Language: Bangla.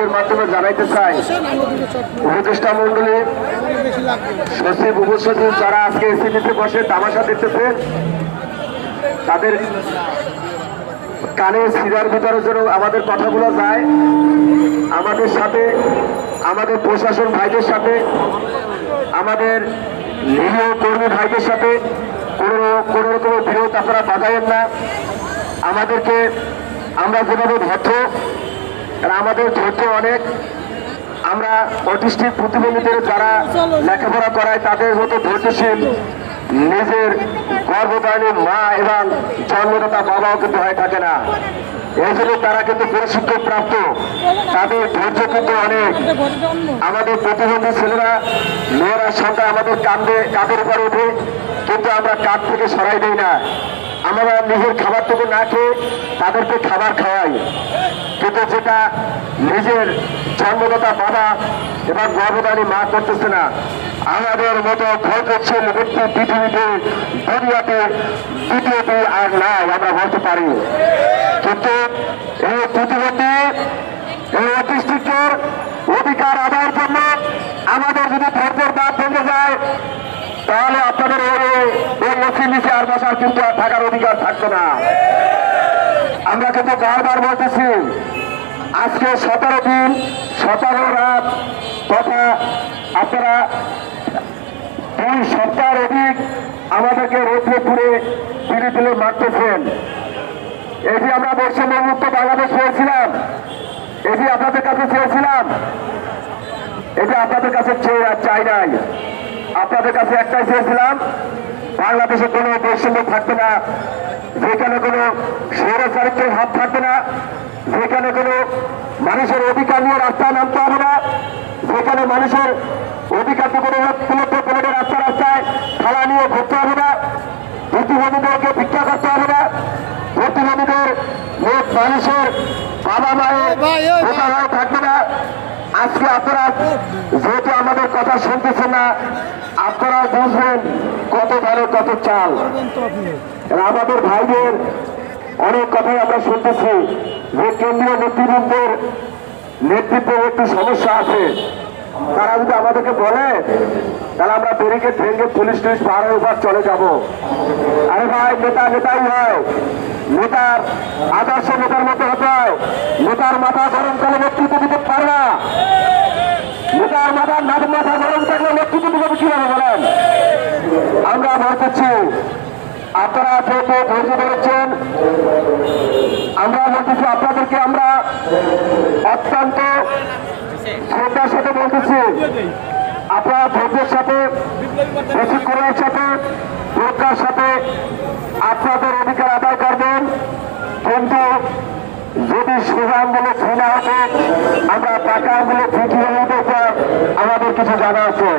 মাইকের মাধ্যমে জানাইতে চাই, উপদেষ্টা মন্ডলী সচিব উপসচিব যারা আজকে এসিবিতে বসে, তামাশা দেখতেছেন তাদের কানে সিরার ভিতরে যেন আমাদের কথাগুলো যায়। আমাদের সাথে, আমাদের প্রশাসন ভাইদের সাথে, আমাদের নিরীহ কর্মী ভাইদের সাথে কোনো কোনো রকম বিরোধ আপনারা বাজায়েন না। আমাদেরকে আমরা যেভাবে ধৈর্য আর আমাদের ধৈর্য অনেক। আমরা অটিস্টিক প্রতিবন্ধীদের যারা লেখাপড়া করায় তাদের মতো ধৈর্যশীল নিজের গর্ভধারণী মা এবং জন্মদাতা বাবাও কিন্তু হয়ে থাকে না। এই জন্য তারা কিন্তু প্রশিক্ষণ প্রাপ্ত। তাদের ধৈর্য কিন্তু অনেক। আমাদের প্রতিবন্ধী ছেলেরা, মেয়েরা, সন্তান আমাদের কাঁদে কাঁধের উপরে ওঠে, কিন্তু আমরা কাঁধ থেকে সরাই দিই না। আমরা নিজের খাবারটুকু না খেয়ে তাদেরকে খাবার খাওয়াই। কিন্তু যেটা নিজের জন্মদাতা বাবা এবং গর্ভধারী মা করতেছে না, আমাদের মতো ধৈর্যশীল ব্যক্তি পৃথিবীতে, দুনিয়াতে দ্বিতীয়তে আর নাই, আমরা বলতে পারি। কিন্তু এই প্রতিবন্ধী এই অটিস্টিকের অধিকার আদায়ের জন্য আমাদের যদি ধৈর্যের বাদ ভেঙে যায় তাহলে আপনাদের এই লক্ষ্মী নিচে আর বসার কিন্তু আর থাকার অধিকার থাকবে না। আমরা কিন্তু বারবার বলতেছি, আজকে সতেরো দিন, সতেরো রাত তথা আপনারা দুই সপ্তাহের অধিক আমাদেরকে রোদ্রে পুড়ে পিড়ে তুলে মারতেছেন যে আমরা বৈষম্য মুক্ত বাংলাদেশ চেয়েছিলাম যে আপনাদের কাছে চেয়েছিলাম যে আপনাদের কাছে চেয়ে চাই নাই। আপনাদের কাছে একটাই চেয়েছিলাম বাংলাদেশে কোনো বৈষম্য থাকবে না। যেখানে কোনো স্বৈরাচারিত্বের হাত থাকবে না। যেখানে কোনো মানুষের অধিকার নিয়ে রাস্তায় নামতে হবে না। যেখানে মানুষের অধিকার কোনো রাস্তা রাস্তায় খেলা নিয়ে ঘুরতে হবে না। প্রতিবন্ধীদেরকে ভিক্ষা করতে হবে না। প্রতিবন্ধীদের লোক মানুষের বাবা মায়ের আজকে আপনারা যেহেতু আমাদের কথা শুনতেছেন না, আপনারা বুঝবেন কত ধারে কত চাল। আমাদের ভাইদের অনেক কথাই আমরা শুনতেছি যে কেন্দ্রীয় নেতৃবৃন্দের নেতৃত্বের একটু সমস্যা আছে। তারা যদি আমাদেরকে বলে তাহলে আমরা ব্যারিকেড ভেঙে পুলিশ টুলিশ পাহাড়ের উপর চলে যাব। আরে ভাই, নেতা, নেতাই হয়। নেতার আদর্শ নেতার মতো হতে হয়। নেতার মাথা গরম কালে নেতৃত্ব দিতে পারে না। নেতার মাথা নাদ মাথা গরম থাকলে নেতৃত্ব দিতে কীভাবে বলেন? আমরা বলতেছি আপনারা যেহেতু ধৈর্য ধরেছেন। আমরা বলতেছি, আপনাদেরকে আমরা অত্যন্ত শ্রদ্ধার সাথে বলতেছি। আপনারা ধৈর্যের সাথে প্রশিক্ষণের সাথে প্রজ্ঞার সাথে আপনাদের অধিকার আদায় করবেন। কিন্তু যদি সোজা আঙ্গুলে ফি না আমরা টাকা আঙ্গুলে ফি কীভাবে আমাদের কিছু জানা আছে।